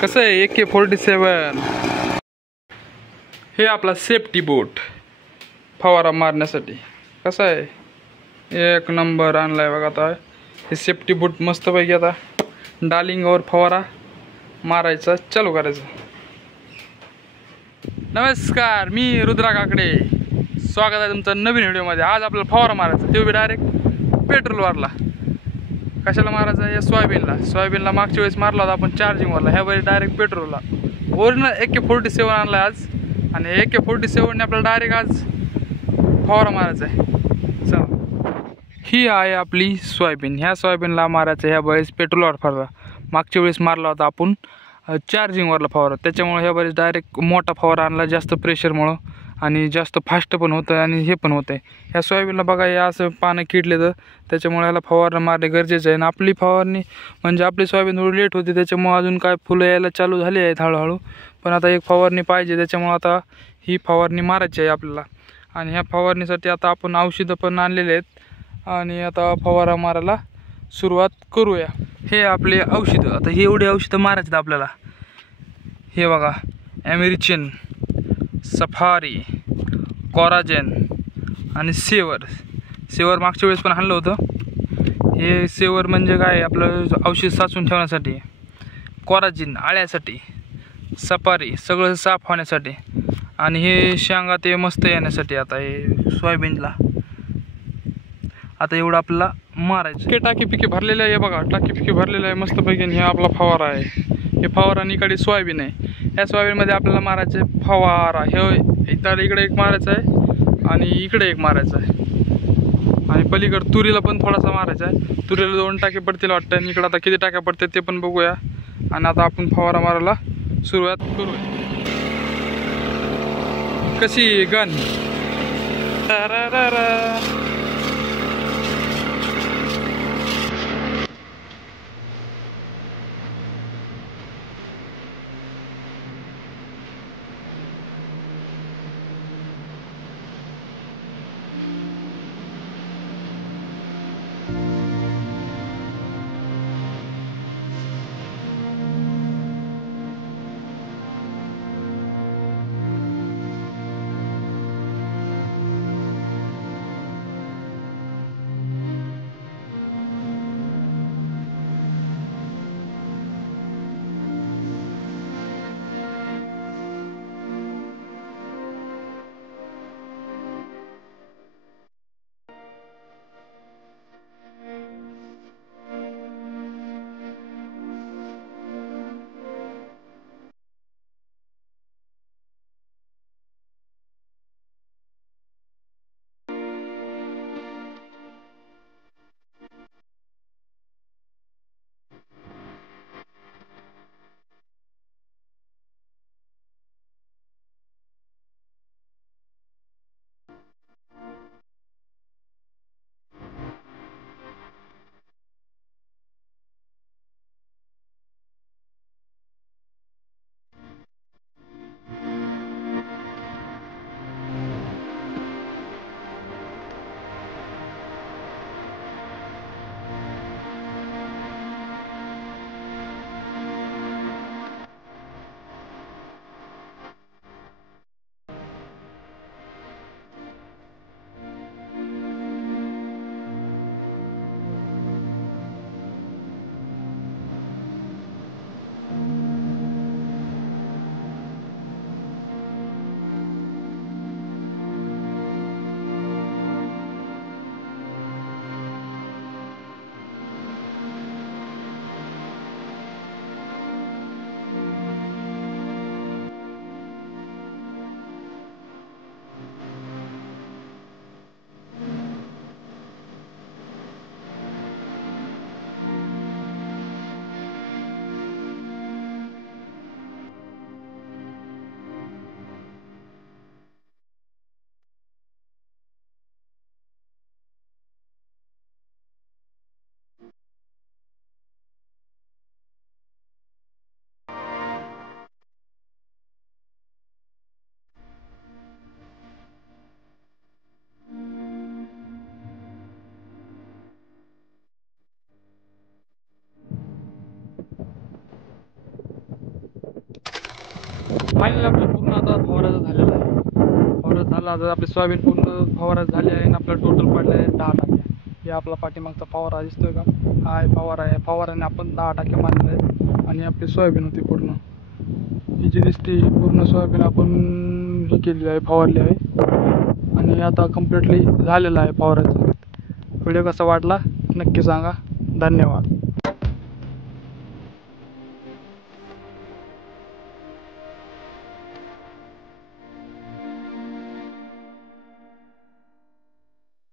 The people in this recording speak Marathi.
कसं आहे AK-47 हे आपला सेफ्टी बोट फवारा मारण्यासाठी. कसं आहे एक नंबर आणलाय बघा. आता हे सेफ्टी बोट मस्तपैकी आता डालिंगावर फवारा मारायचा चालू करायचं. नमस्कार, मी रुद्रा काकडे. स्वागत आहे तुमचं नवीन व्हिडिओमध्ये. आज आपल्याला फवारा मारायचा, ते बी डायरेक्ट पेट्रोलवरला. कशाला मारायचा? या सोयाबीनला मागच्या वेळेस मारला होता आपण चार्जिंगवरला, ह्या वेळेस डायरेक्ट पेट्रोलला. ओरिजिनल AK-47 आणला आज, आणि AK-47ने आपल्याला डायरेक्ट आज फवारा मारायचा आहे. चला, ही आहे आपली सोयाबीन. ह्या सोयाबीनला मारायचं ह्या वेळेस पेट्रोलवर फवारा. मागच्या वेळेस मारला होता आपण चार्जिंगवरला फवारा, त्याच्यामुळे ह्या वेळेस डायरेक्ट मोठा फवारा आणला जास्त प्रेशरमुळं, आणि जास्त फास्ट पण होतं आणि हे पण होतं आहे. ह्या सोयाबीनला बघा या असं पानं किडले तर त्याच्यामुळे ह्याला फवारा मारणे गरजेचं आहे. आणि आपली फवारणी म्हणजे आपली सोयाबीन थोडी लेट होती, त्याच्यामुळे अजून काय फुलं यायला चालू झाली आहेत हळूहळू. पण आता एक फवारणी पाहिजे, त्याच्यामुळे आता ही फवारणी मारायची आहे आपल्याला. आणि ह्या फवारणीसाठी आता आपण औषधं पण आणलेले आहेत, आणि आता फवारा मारायला सुरुवात करूया. हे आपले औषधं, आता हे एवढे औषधं मारायचे आहेत आपल्याला. हे बघा, ॲमेरिचन, सफारी, कोराजेन आणि सेवर मागच्या वेळेस पण आणलं होतं. हे सेवर म्हणजे काय, आपलं औषध साचून ठेवण्यासाठी. कोराजेन आळ्यासाठी, सफारी सगळं साफ होण्यासाठी, आणि हे शेंगा ते मस्त येण्यासाठी. आता हे सोयाबीनला आता एवढं आपल्याला मारायचं. हे टाकी पिकी भरलेलं आहे, बघा टाकी पिकी भरलेलं आहे मस्तपैकी. हे आपला फवारा आहे. हे फवारा आणि इकडे सोयाबीन आहे. या सोयाबीनमध्ये आपल्याला मारायचं आहे फवारा. हे इकडे एक मारायचा आहे आणि इकडे एक मारायचा आहे, आणि पलीकडे तुरीला पण थोडासा मारायचा आहे. तुरीला 2 टाके पडतील वाटतं, आणि इकडे आता किती टाक्या पडतात ते पण बघूया. आणि आता आपण फवारा मारायला सुरुवात करूया. कशी गन फायनली आपलं पूर्ण आता फवाराचं झालेलं आहे. फवारा झाला आता आपली सोयाबीन पूर्ण फवारा झाली आहे आणि आपलं टोटल पडलं आहे 10 टाक्या. हे आपला पाठीमागचा फवारा दिसतोय का, हा आहे फवारा आहे. फवाराने आपण 10 टाके मारले आहेत आणि आपली सोयाबीन होती पूर्ण, ही जी दिसते पूर्ण सोयाबीन आपण हे केलेली आहे, फवारली आहे आणि आता कम्प्लिटली झालेलं आहे फवाराचं. व्हिडिओ कसा वाटला नक्की सांगा. धन्यवाद.